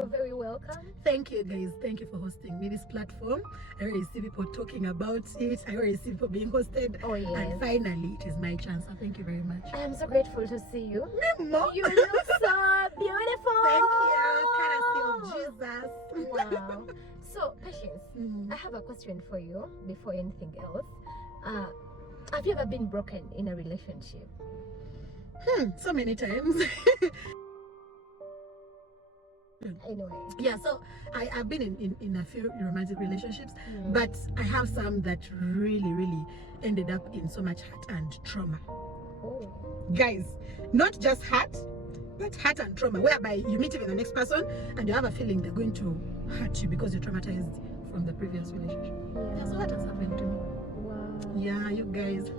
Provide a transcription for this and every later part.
You're very welcome. Thank you, guys. Thank you for hosting me this platform. I already see people talking about it. I already see people being hosted. Oh, yes. And finally, it is my chance. So thank you very much. I am so grateful to see you. Mimo. You look so beautiful. Thank you. Courtesy of Jesus. Wow. So, Patience, I have a question for you before anything else. Have you ever been broken in a relationship? So many times. Anyway. Yeah, so I've been in a few romantic relationships, but I have some that really ended up in so much hurt and trauma. Oh. Guys, not just hurt, but hurt and trauma, whereby you meet even the next person and you have a feeling they're going to hurt you because you're traumatized from the previous relationship. Yeah, so what has happened to me? Wow. Yeah, you guys.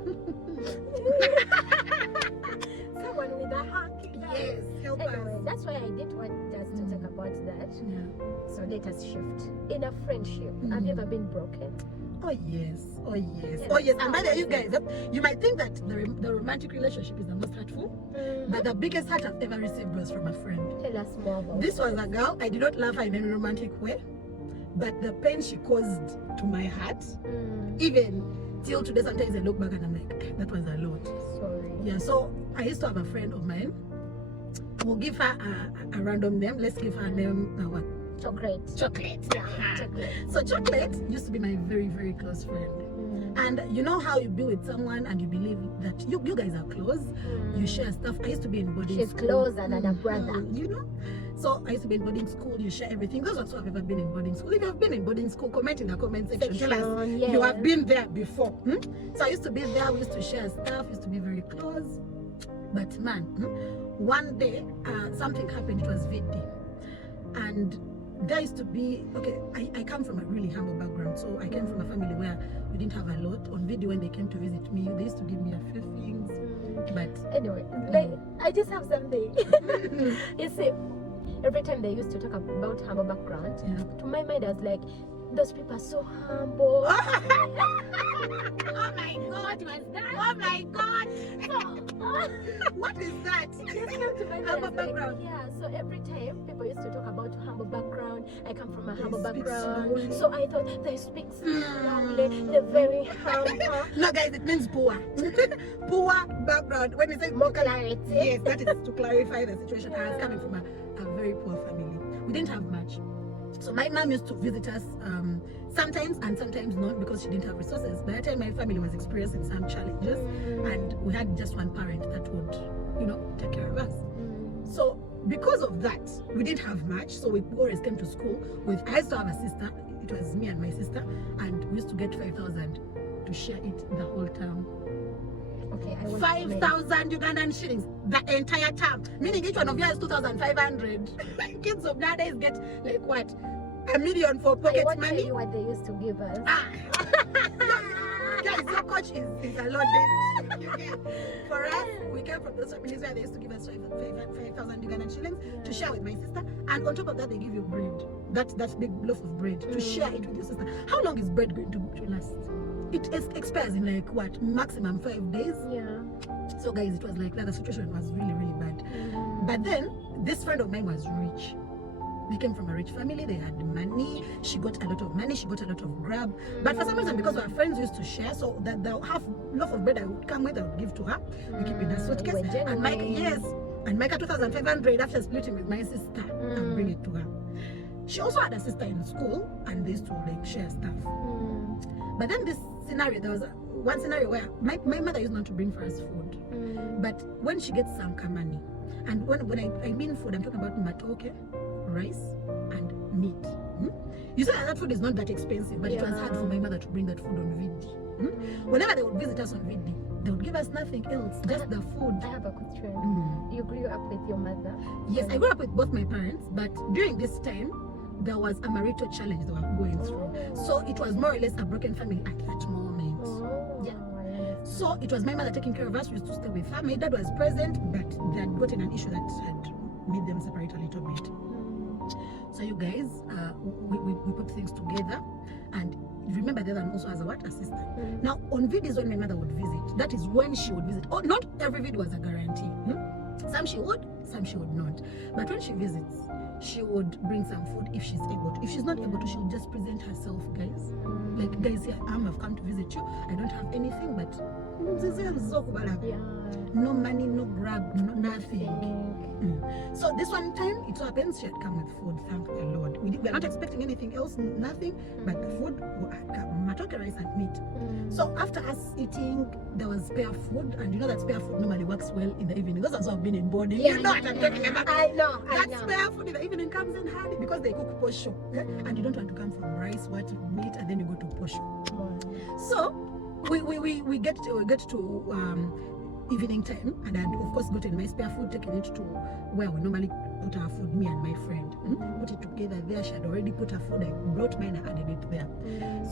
Someone with a heart. Yes, help Anyway, us. that's why I did want us to talk about that. Yeah. So let us shift. In a friendship, have you ever been broken? Oh yes, oh yes, Yeah, oh yes. And by the way, how you was guys, you might think that the romantic relationship is the most hurtful, but the biggest hurt I've ever received was from a friend. Tell us more about This was a girl. I did not love her in any romantic way, but the pain she caused to my heart, even till today, sometimes I look back and I'm like, that was a lot. Sorry. Yeah, so I used to have a friend of mine. We'll give her a random name. Let's give her a name. What? Chocolate. Chocolate. Yeah, chocolate. So Chocolate used to be my very close friend. And you know how you be with someone and you believe that you guys are close, you share stuff. I used to be in boarding She's school. closer than a brother. You know? So I used to be in boarding school, you share everything. Those also have ever been in boarding school. If you have been in boarding school, comment in the comment section. Tell us you have been there before. So I used to be there, we used to share stuff, used to be very close. But man, one day something happened. It was VD. And there used to be, okay, I come from a really humble background. So I came from a family where we didn't have a lot. On video, when they came to visit me, they used to give me a few things. But anyway, I just have something. You see, every time they used to talk about humble background, to my mind I was like, those people are so humble. oh my god, what was that? Oh my god. What is that? Humble background. Yeah, so every time people used to talk about humble background, I come from a humble background. So I thought they speak so slowly, they're very humble. No guys, it means poor. Poor background. When you say more clarity. Yes, that is to clarify the situation. I was coming from a very poor family. We didn't have much. So my mom used to visit us sometimes and sometimes not, because she didn't have resources. By the time my family was experiencing some challenges, and we had just one parent that would, take care of us. So because of that, we didn't have much. So we always came to school with, I used to have a sister. It was me and my sister, and we used to get 5,000 to share it the whole term. Okay, 5,000 Ugandan shillings the entire term, meaning each one of you is 2,500. Kids of nowadays get like what, $1 million for pocket money. Tell you what they used to give us. Guys, your coach is a loaded. For us, we came from those families where they used to give us 5,000 Ugandan shillings to share with my sister, and on top of that they give you bread, that big loaf of bread to share it with your sister. How long is bread going to last? It expires in like what, maximum 5 days. Yeah. So guys, it was like that. The situation was really bad. But then this friend of mine was rich. They came from a rich family. They had money. She got a lot of money. She got a lot of grab. But for some reason, because our friends used to share, so that the half loaf of bread I would come with, I would give to her. We keep in her suitcase. And Micah, and Micah 2,500 after splitting with my sister, and bring it to her. She also had a sister in school, and they used to like share stuff. But then this scenario, there was one scenario where my mother used not to bring for us food. But when she gets some money, and when I mean food, I'm talking about matoke, rice, and meat. You say that food is not that expensive, but it was hard for my mother to bring that food on VD. Whenever they would visit us on VD, they would give us nothing else, just the food. I have a question. You grew up with your mother? Yes, I grew up with both my parents, but during this time, there was a marital challenge they were going through. So it was more or less a broken family at that moment. Yeah. So it was my mother taking care of us. We used to stay with her. My dad was present, but they had gotten an issue that had made them separate a little bit. So you guys, we put things together, and remember the other one also has a sister. Now on videos when my mother would visit, that is when she would visit. Oh, not every video was a guarantee. Some she would, some she would not. But when she visits, she would bring some food if she's able to. If she's not able to, she'll just present herself, guys. Like, guys, here I've come to visit you. I don't have anything, but no money, no grab, no nothing. So this one time, it so happens she had come with food, thank the Lord. We're not expecting anything else, nothing, but the food had come, matoke, rice and meat. So after us eating, there was spare food, and you know that spare food normally works well in the evening. Those are been in boarding. Yeah, you know what I'm talking about. I know. That spare food in the evening comes in handy because they cook posho, and you don't want to come from rice, what meat, and then you go to posho. So we get to evening time, and I had of course gotten my spare food, taken it to where we normally put our food, me and my friend. Put it together there. She had already put her food. I brought mine and added it there.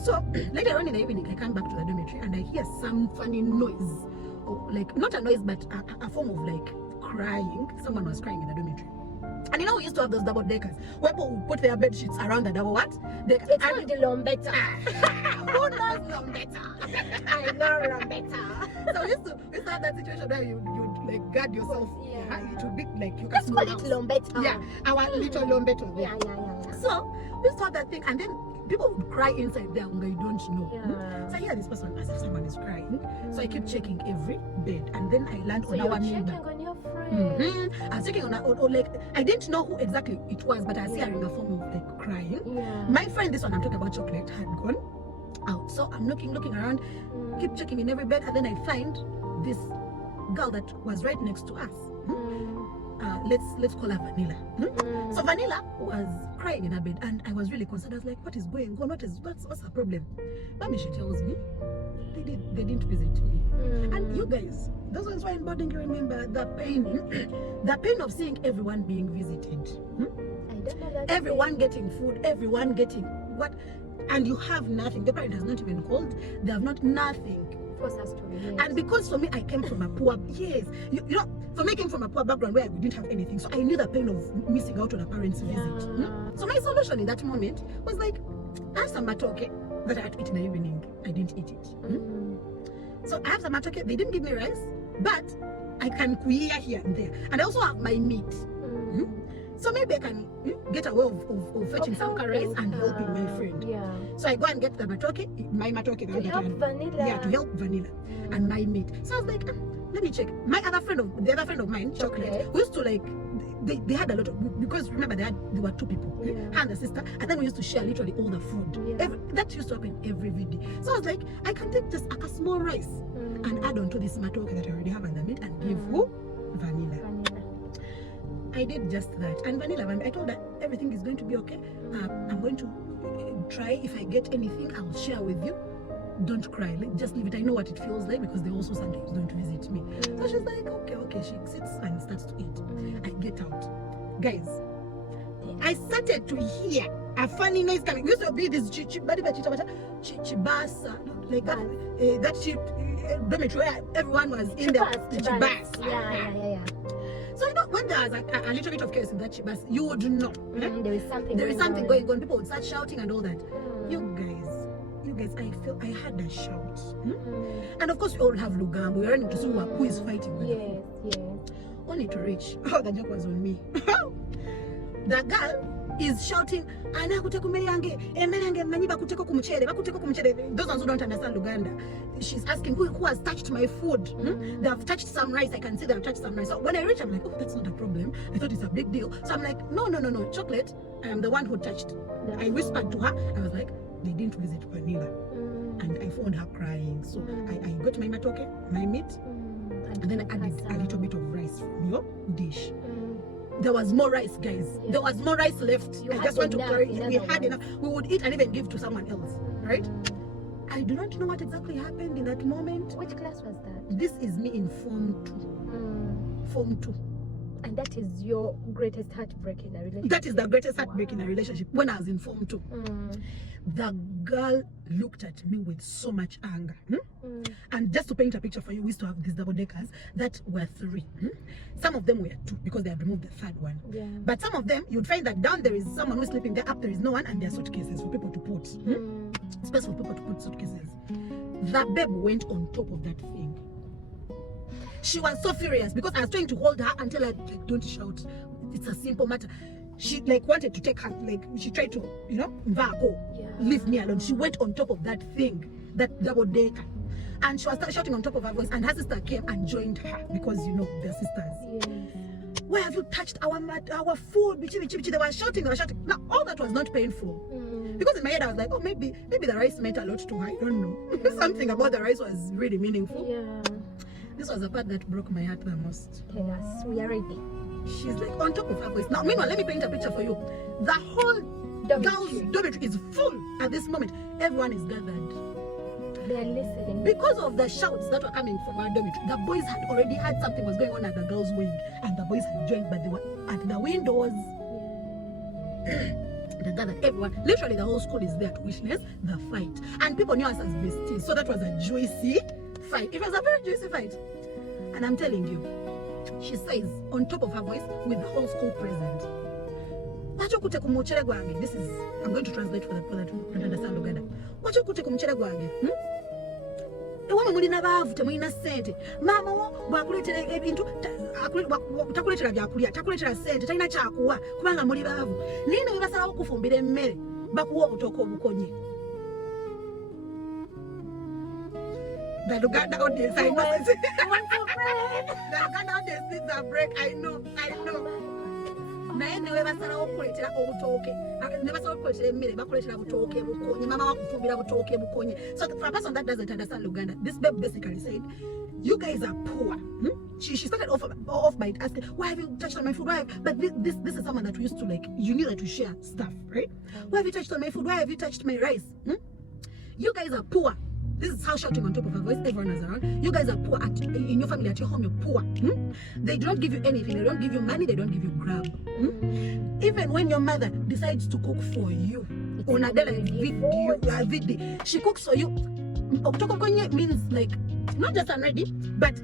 So later on in the evening, I come back to the dormitory and I hear some funny noise, or like not a noise, but a form of like crying. Someone was crying in the dormitory. And you know, we used to have those double deckers where people would put their bed sheets around the double what? It's called the Lombetta. Who knows Lombetta? I know Lombetta. So we used to have that situation where you'd like guard yourself. It would be like you can Let's call it Lombetta. Yeah, our little Lombetta. Yeah. So we used to have that thing, and then people would cry inside there and you don't know. So I hear this person as if someone is crying. So I keep checking every bed, and then I land on our neighbor. Checking on your friend. I was checking on like, I didn't know who exactly it was, but I was hearing a form of like crying. My friend, this one I'm talking about, Chocolate, had gone out. So I'm looking around, keep checking in every bed, and then I find this girl that was right next to us. Let's call her Vanilla. So Vanilla was crying in her bed, and I was really concerned. I was like, what is going on? What's her problem? Mommy, she tells me they didn't visit me. And you guys, those ones were in boarding, you remember the pain of seeing everyone being visited. I don't know that. Everyone getting food, everyone getting what, and you have nothing. The parent has not even called. They have not nothing. And because for me, I came from a poor, you know, for me, I came from a poor background where we didn't have anything. So I knew the pain of missing out on a parent's visit. So my solution in that moment was like, I have some matoke that I had to eat in the evening. I didn't eat it. So I have some matoke. They didn't give me rice, but I can kuia here and there. And I also have my meat. So maybe I can get a way of fetching some rice and helping my friend. So I go and get the matoke, my matoke. To help Vanilla. Yeah, to help Vanilla and my meat. So I was like, let me check. The other friend of mine, Chocolate, we used to like, they had a lot of, because remember there were two people, her and the sister, and then we used to share literally all the food. That used to happen every day. So I was like, I can take just a small rice and add on to this matoke that I already have and the meat and give who? Vanilla. I did just that, and Vanilla, I told her everything is going to be okay. I'm going to try. If I get anything, I'll share with you. Don't cry, just leave it. I know what it feels like because they also sometimes don't visit me. So she's like, okay. She sits and starts to eat. I get out, guys. I started to hear a funny noise coming. It used to be this chibasa, like that dormitory where everyone was in there. Chibasa. Yeah. So you know, when there's a little bit of chaos in that chibas, you would know. There is something going on. People would start shouting and all that. You guys, I had a shout. And of course, we all have Lugambo. We're running to see who is fighting with who. Yes. Only to reach. Oh, the joke was on me. The girl is shouting, those ones who don't understand Luganda. She's asking who has touched my food. They have touched some rice. I can see they have touched some rice. So when I reach, I'm like, oh, that's not a problem. I thought it's a big deal. So I'm like, no, Chocolate, I am the one who touched. I whispered to her. I was like, they didn't visit Vanilla. And I found her crying. So I got my matoke, my meat, and then I added a little bit of rice from your dish. There was more rice, guys. There was more rice left. I just want to clarify. We had enough. We would eat and even give to someone else, right? I do not know what exactly happened in that moment. Which class was that? This is me in Form 2. Form 2. And that is your greatest heartbreak in a relationship? That is the greatest heartbreak in a relationship, when I was in Form 2. The girl looked at me with so much anger. And just to paint a picture for you, we used to have these double deckers that were 3. Some of them were 2 because they had removed the 3rd one. But some of them, you'd find that down there is someone who's sleeping there, up there is no one, and there are suitcases for people to put. Space for people to put suitcases. The babe went on top of that thing. She was so furious because I was trying to hold her and tell her, like, don't shout. It's a simple matter. She like wanted to take her, like she tried to, you know, leave me alone. She went on top of that thing, that double decker, and she was shouting on top of her voice. And her sister came and joined her because, you know, they're sisters. Yes. Why have you touched our food? They were shouting. Now all that was not painful, because in my head I was like, oh, maybe the rice meant a lot to her. I don't know. Something about the rice was really meaningful. Yeah. This was the part that broke my heart the most. Tell us, we are ready. She's like on top of her voice. Now, meanwhile, let me paint a picture for you. The whole girls' dormitory is full at this moment. Everyone is gathered. They are listening. Because of the shouts that were coming from our dormitory, the boys had already heard something was going on at the girls' wing, and the boys had joined, but they were at the windows. They gathered, everyone. Literally, the whole school is there to witness the fight, and people knew us as besties. So that was a juicy fight. It was a very juicy fight, and I'm telling you. She says on top of her voice with the whole school present. This is, I'm going to translate for the brother to understand Uganda. Ewamu mulina baavu temulina ssente. Maama wo bw'akuleetera ebintu takuleetera byakulya, takuleetera ssente, talina kyakuwa kubanga muli baavu. Naye ne bwe basalawo kufumbira emmere bakuwa obutooke obukonye. The Luganda audience, I know. The Luganda audience needs a break. I know. Naye ne bwe basalawo okukuleetera obutooke, ne basalawo okukuleetera emmere bakuleetera butooke bukonye, maama wakufumbira butooke bukonye. So for a person that doesn't understand Luganda, this babe basically said, you guys are poor. She started off by asking, why have you touched on my food? Why but this is someone that we used to like, you knew that to share stuff, right? Why have you touched on my food? Why have you touched my rice? You guys are poor. This is how shouting on top of her voice, everyone was around. You guys are poor in your family, at your home, you're poor. They don't give you anything. They don't give you money. They don't give you grab. Even when your mother decides to cook for you, on a daily video, she cooks for you. Otokokonye means like, not just unready, but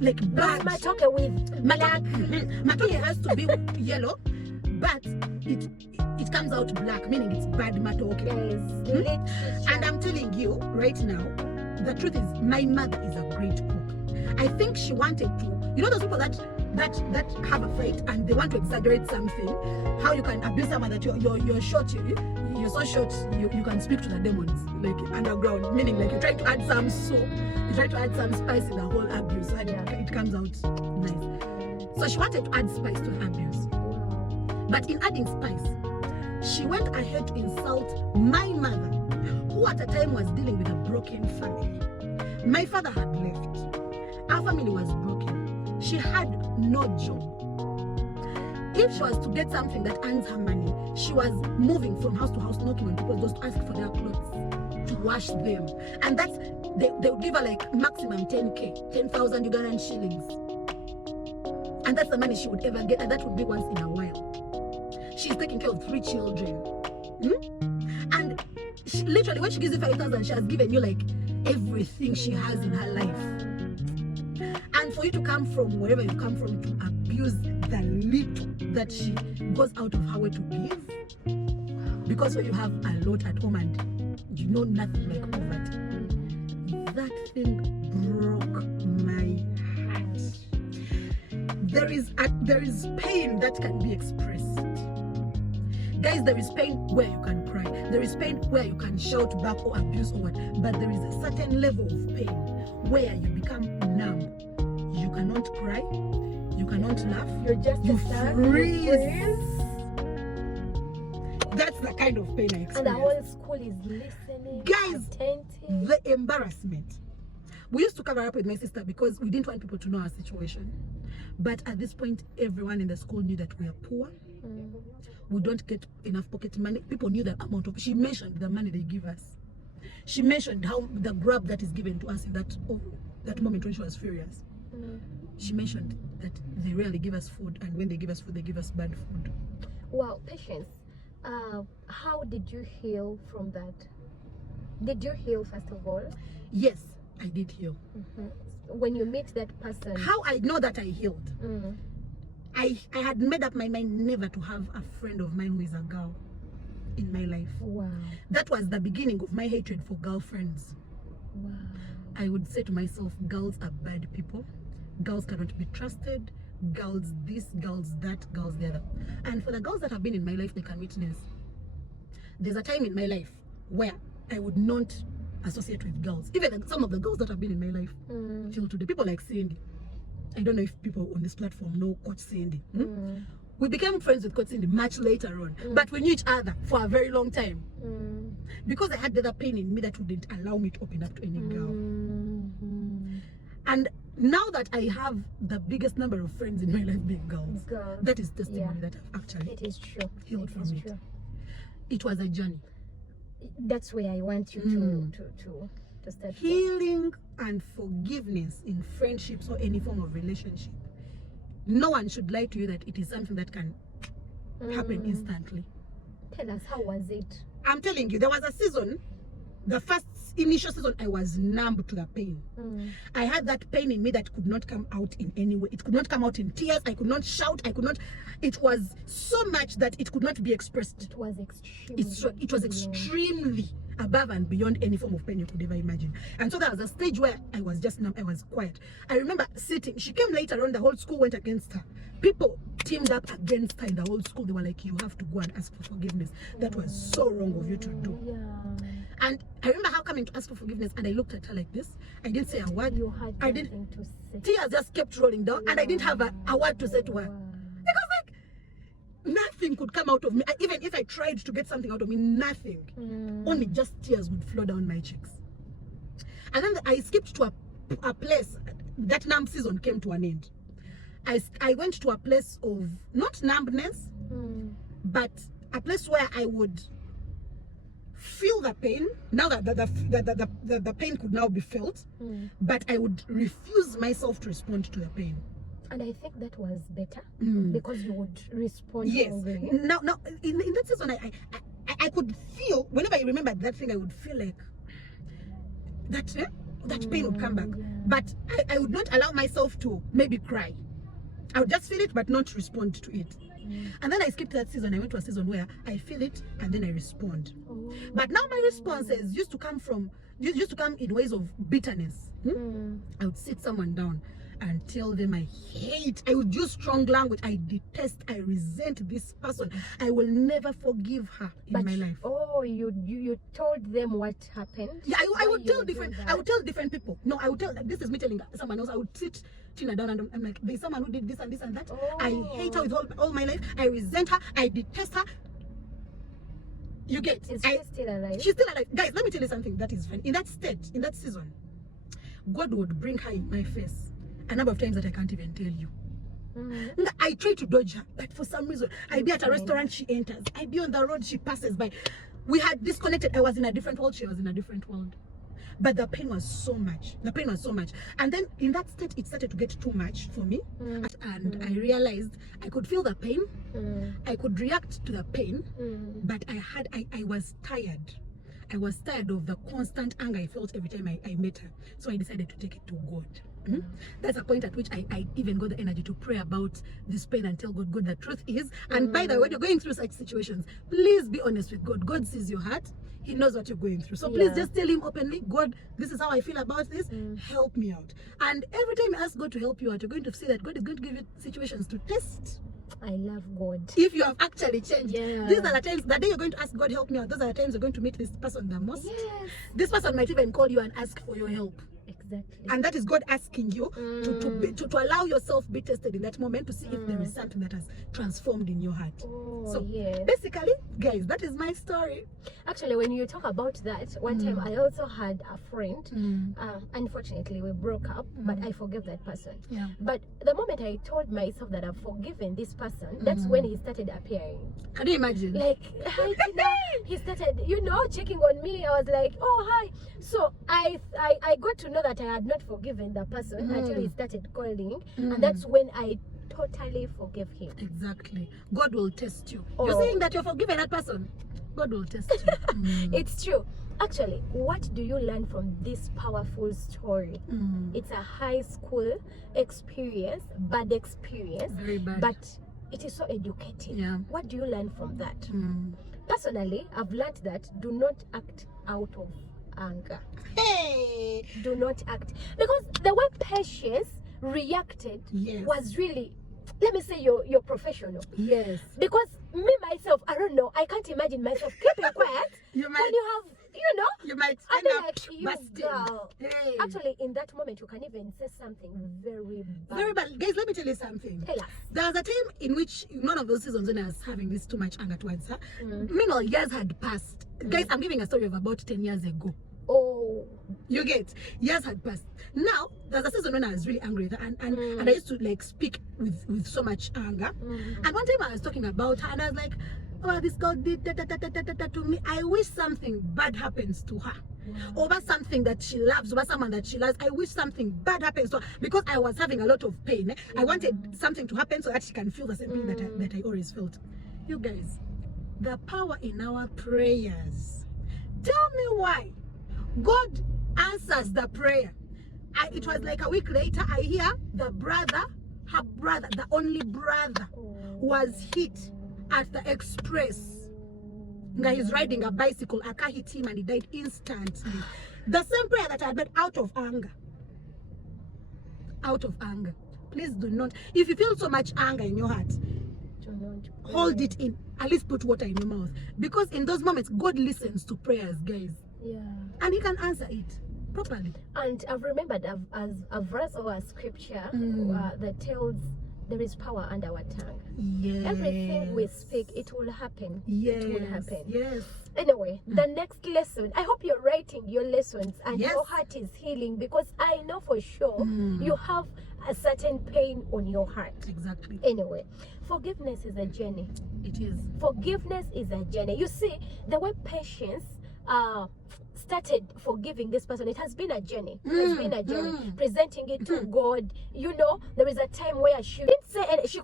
like bad. Matoke with black. Matoke has to be yellow, but it comes out black, meaning it's bad matoke. Yes. And I'm telling you right now, the truth is my mother is a great cook. I think she wanted to, you know those people that have a fight and they want to exaggerate something, how you can abuse someone that you're short, you're so short you can speak to the demons, like underground, meaning like you're trying to add some soap, you try to add some spice in the whole abuse so it comes out nice. So she wanted to add spice to her abuse. But in adding spice, she went ahead to insult my mother, who at the time was dealing with a broken family. My father had left. Our family was broken. She had no job. If she was to get something that earns her money, she was moving from house to house, knocking on people's doors to ask for their clothes, to wash them. And that's, they would give her like maximum 10K, 10,000 Ugandan shillings. And that's the money she would ever get, and that would be once in a while. She's taking care of 3 children. And she, literally, when she gives you 5,000, she has given you like everything she has in her life. And for you to come from wherever you come from to abuse the little that she goes out of her way to give, because when you have a lot at home and you know nothing like poverty, that thing broke my heart. There is pain that can be expressed. Guys, there is pain where you can cry. There is pain where you can shout back or abuse or what. But there is a certain level of pain where you become numb. You cannot cry. You cannot laugh. You're just you freeze. That's the kind of pain I experience. And the whole school is listening. Guys, attentive. The embarrassment. We used to cover up with my sister because we didn't want people to know our situation. But at this point, everyone in the school knew that we are poor. We don't get enough pocket money. People knew the amount of, she mentioned the money they give us. She mentioned how the grab that is given to us in that moment when she was furious. She mentioned that they rarely give us food, and when they give us food, they give us bad food. Wow, Patience, how did you heal from that? Did you heal first of all? Yes, I did heal. When you meet that person. How I know that I healed? I had made up my mind never to have a friend of mine who is a girl in my life. Wow. That was the beginning of my hatred for girlfriends. Wow. I would say to myself, girls are bad people. Girls cannot be trusted. Girls this, girls that, girls the other. And for the girls that have been in my life, they can witness. There's a time in my life where I would not associate with girls. Even some of the girls that have been in my life till today. People like Cindy. I don't know if people on this platform know Coach Cindy. We became friends with Coach Cindy much later on. But we knew each other for a very long time. Because I had the other pain in me that wouldn't allow me to open up to any girl. And now that I have the biggest number of friends in my life being girls, that is testimony that I've actually it is true. healed from it. It was a journey. That's where I want you to start. Healing and forgiveness in friendships or any form of relationship. No one should lie to you that it is something that can happen instantly. Tell us, how was it? I'm telling you, there was a season, the first initial season, I was numb to the pain. I had that pain in me that could not come out in any way. It could not come out in tears. I could not shout. I could not. It was so much that it could not be expressed. It was extremely. It was extremely above and beyond any form of pain you could ever imagine. And so there was a stage where I was just numb. I was quiet. I remember sitting. She came later on. The whole school went against her. People teamed up against her in the whole school. They were like, you have to go and ask for forgiveness. That was so wrong of you to do. And I remember her coming to ask for forgiveness, and I looked at her like this. I didn't say a word. You had I didn't. nothing to say. Tears just kept rolling down, and I didn't have a word to say to her. Because like nothing could come out of me. Even if I tried to get something out of me, nothing. Only just tears would flow down my cheeks. And then I skipped to a place. That numb season came to an end. I went to a place of not numbness, but a place where I would feel the pain. Now that the pain could now be felt, but I would refuse myself to respond to the pain. And I think that was better because you would respond. Yes. Already. Now in that season, I could feel, whenever I remembered that thing, I would feel like that pain would come back. But I would not allow myself to maybe cry. I would just feel it, but not respond to it. And then I skipped that season. I went to a season where I feel it and then I respond. But now my responses used to come in ways of bitterness. I would sit someone down and tell them I would use strong language. I detest, I resent this person. I will never forgive her in my life. Oh, you told them what happened? Yeah, I would tell different people. No, I would tell, this is me telling someone else. I would sit Tina down and I'm like, there's someone who did this and this and that. I hate her with all my life. I resent her. I detest her. You get? Is she still alive? She's still alive. Guys, let me tell you something that is funny. In that state, in that season, God would bring her in my face a number of times that I can't even tell you. I try to dodge her, but for some reason, I'd be at a restaurant, she enters. I'd be on the road, she passes by. We had disconnected. I was in a different world, she was in a different world. But the pain was so much. The pain was so much. And then in that state, it started to get too much for me. And I realized I could feel the pain. I could react to the pain. But I was tired. I was tired of the constant anger I felt every time I met her. So I decided to take it to God. That's a point at which I even got the energy to pray about this pain and tell God, God, the truth is. And by the way, when you're going through such situations, please be honest with God. God sees your heart. He knows what you're going through. So please just tell him openly, God, this is how I feel about this. Help me out. And every time you ask God to help you out, you're going to see that God is going to give you situations to test. I love God. If you have actually changed. These are the times, the day you're going to ask God, help me out, those are the times you're going to meet this person the most. This person might even call you and ask for your help. Exactly. And that is God asking you to allow yourself be tested in that moment to see if there is something that has transformed in your heart. Basically, guys, that is my story. Actually, when you talk about that, one time I also had a friend. Unfortunately, we broke up, but I forgave that person. But the moment I told myself that I've forgiven this person, that's when he started appearing. Can you imagine? Like, hi, Tina. He started, checking on me. I was like, oh, hi. So I got to know that I had not forgiven the person until he started calling, and that's when I totally forgave him. Exactly. God will test you. You're saying that you're forgiven that person. God will test you. It's true. Actually, what do you learn from this powerful story? It's a high school experience, bad experience, very bad, but it is so educating. What do you learn from that? Personally, I've learned that do not act out of anger. Hey, Do not act, because the way Patience reacted Yes. was really, let me say, you're professional. Yes. Because me myself, I don't know, I can't imagine myself keeping quiet You might, when you have, you might I'll end be up like, you busting. girl. Hey. Actually, in that moment, you can even say something very bad. Very bad. Guys, let me tell you something. Tell us. There was a time in which, one of those seasons when I was having this too much anger towards her, Mm. meanwhile, years had passed. Guys, I'm giving a story of about 10 years ago. Oh. You get, years had passed. Now, there's a season when I was really angry with her, and I used to like speak with so much anger. Mm. And one time I was talking about her, and I was like, oh, this girl did da to me. I wish something bad happens to her. Over something that she loves, over someone that she loves. I wish something bad happens to her, because I was having a lot of pain. I wanted something to happen so that she can feel the same pain that I always felt. You guys, the power in our prayers. Tell me why God answers the prayer. It was like a week later, I hear her brother, the only brother, was hit at the express. He's riding a bicycle, a car hit him and he died instantly. The same prayer that I had made out of anger. Out of anger. Please do not, if you feel so much anger in your heart, hold it in. At least put water in your mouth. Because in those moments, God listens to prayers, guys. Yeah. And he can answer it properly. And I've remembered a verse or a scripture that tells there is power under our tongue. Yes. Everything we speak, it will happen. Yes. It will happen. Yes. Anyway, the next lesson, I hope you're writing your lessons and Yes. your heart is healing, because I know for sure you have a certain pain on your heart. Exactly. Anyway, forgiveness is a journey. It is. Forgiveness is a journey. You see, the way Patience started forgiving this person, it has been a journey. It has been a journey. Presenting it to God. There is a time where she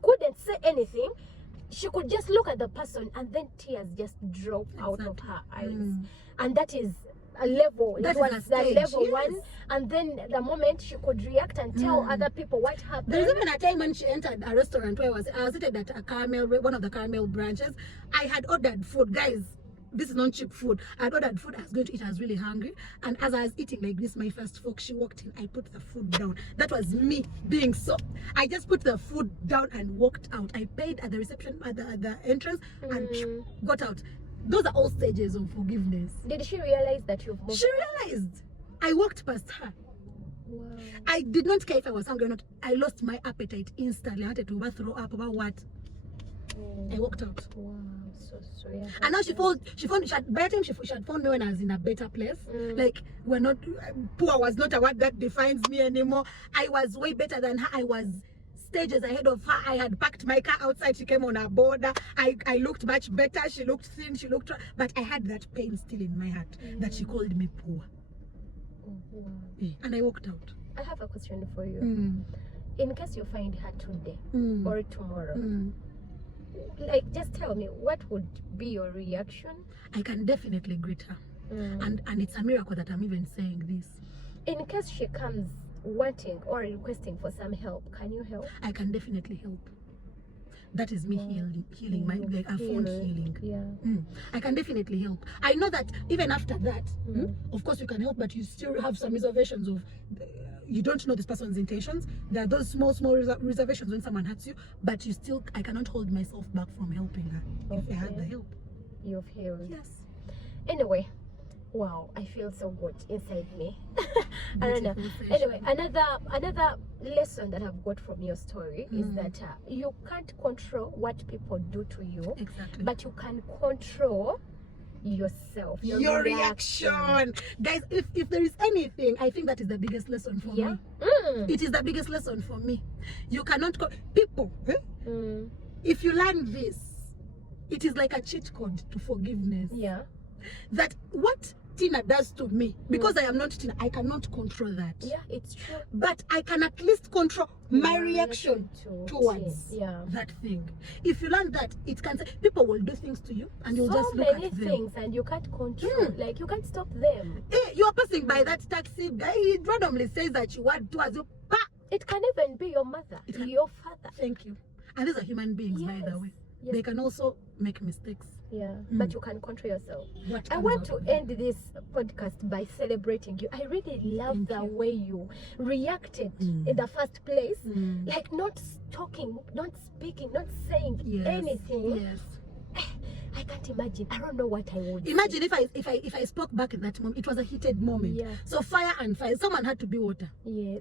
couldn't say anything. She could just look at the person and then tears just drop out of her eyes. And that is a level. That it is was a the stage, level yes. one. And then the moment she could react and tell other people what happened. There's even a time when she entered a restaurant where I was seated at a Carmel, one of the Carmel branches. I had ordered food, guys. This is not cheap food. I ordered food. I was going to eat. I was really hungry. And as I was eating like this, my first fork, she walked in. I put the food down. That was me being so. I just put the food down and walked out. I paid at the reception, at the entrance, and got out. Those are all stages of forgiveness. Did she realize that you've moved? She realized. I walked past her. Wow. I did not care if I was hungry or not. I lost my appetite instantly. I wanted to throw up about what. I walked out. Wow, so sweet. And now by the time she had found me when I was in a better place. Like, we're not, poor was not a word that defines me anymore. I was way better than her. I was stages ahead of her. I had parked my car outside. She came on a border. I looked much better. She looked thin. But I had that pain still in my heart that she called me poor. Wow. And I walked out. I have a question for you. In case you find her today or tomorrow, like, just tell me, what would be your reaction? I can definitely greet her. And it's a miracle that I'm even saying this. In case she comes wanting or requesting for some help, can you help? I can definitely help. That is me healing my, like, I found healing. Yeah. I can definitely help. I know that even after that, of course you can help, but you still have some reservations of, you don't know this person's intentions. There are those small reservations when someone hurts you, but you still, I cannot hold myself back from helping her if I had the help. You've healed. Yes. Anyway, wow, I feel so good inside me. I don't know. Beautiful Anyway, another lesson that I've got from your story is that you can't control what people do to you, Exactly. but you can control yourself, your reaction. Guys, if there is anything, I think that is the biggest lesson for me. It is the biggest lesson for me. You cannot people if you learn this, it is like a cheat code to forgiveness. Yeah. That what Tina does to me, because I am not Tina, I cannot control that. Yeah, it's true. But I can at least control my reaction towards yeah. that thing. If you learn that, it can say people will do things to you and you'll just look at them. So many things, and you can't control. Like, you can't stop them. Hey, you are passing by that taxi guy, he randomly says that you want to, as you, It can even be your mother, your father. Thank you. And these are human beings, Yes. by the way. Yes. They can also make mistakes. Yeah, but you can control yourself. What I comes want out to of it. end this podcast by celebrating you. I really love Thank the you. way you reacted in the first place. Like not talking, not speaking, not saying Yes. anything. Yes. I can't imagine. I don't know what I would Imagine if I spoke back in that moment. It was a heated moment. Yeah. So fire and fire. Someone had to be water. Yeah.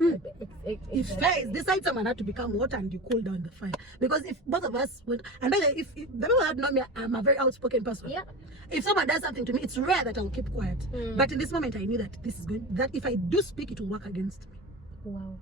If fire is this side, someone had to become water, and you cool down the fire. Because if both of us would, and by the way, if the people that know me, I'm a very outspoken person. Yeah. If someone does something to me, it's rare that I'll keep quiet. But in this moment, I knew that this is going. That if I do speak, it will work against me. Wow.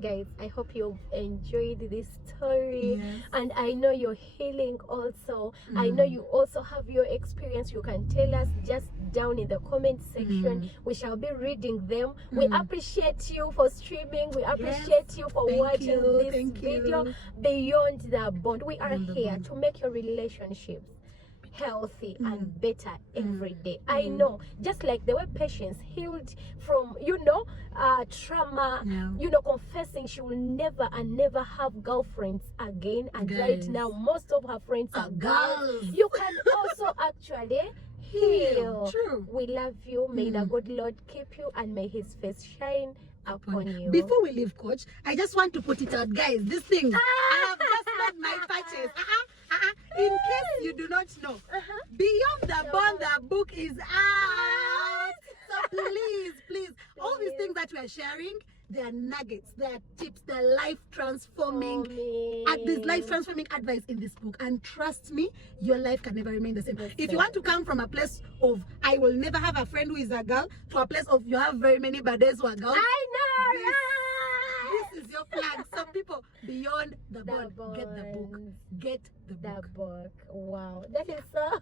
Guys, I hope you've enjoyed this story. Yes. And I know you're healing also. I know you also have your experience. You can tell us just down in the comment section. We shall be reading them. We appreciate you for streaming. We appreciate you for watching this video. Beyond the Bond, we are here to make your relationships healthy and better every day. I know, just like the way Patience healed from trauma, confessing she will never and never have girlfriends again, and right now most of her friends are girls. You can also actually heal. True. We love you. May the good Lord keep you, and may his face shine upon you. Before we leave, Coach, I just want to put it out, guys. This thing, I have just made my purchase. In case you do not know, Beyond the Bond, the book is out. So please, all these things that we are sharing, they are nuggets, they are tips, they are life transforming advice in this book. And trust me, your life can never remain the same. If you want to come from a place of I will never have a friend who is a girl to a place of you have very many baddies who are girls, I know, this is your plan. Some people, Beyond the Bond, get the book. Get the book. Wow, that is so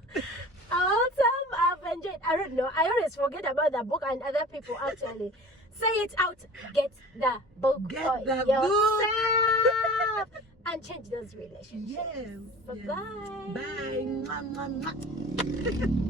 awesome. I've enjoyed. I don't know, I always forget about the book, and other people actually say it out. Get the book. Get the book and change those relationships. Yes. Bye-bye. Bye. Mwah, mwah, mwah.